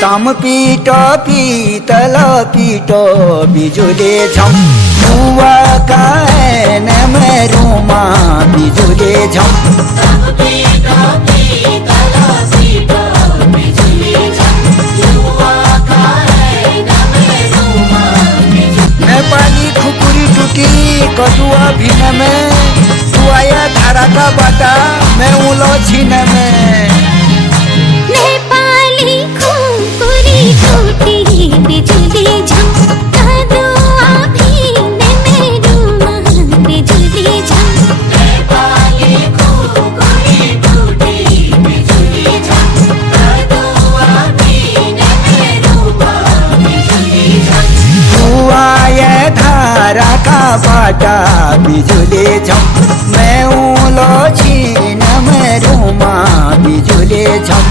ताम पीट पीतल पीट बिजुले झम हुआ कान में रूमा बिजुले झम नेपाली खुकुरी टूटी कदुआ भिन में तू आया धारा का बाटा मैं उलो छीन में नेपाली खुकुरी टूटी बिजुली झम कदुआ भिन में रूमा बिजुली झम नेपाली खुकुरी टूटी बिजुली झम कदुआ भिन में रूमा बिजुली झम तू आया धारा का बाटा बिजुले झम मैं उलो छीन में रूमा बिजुले झम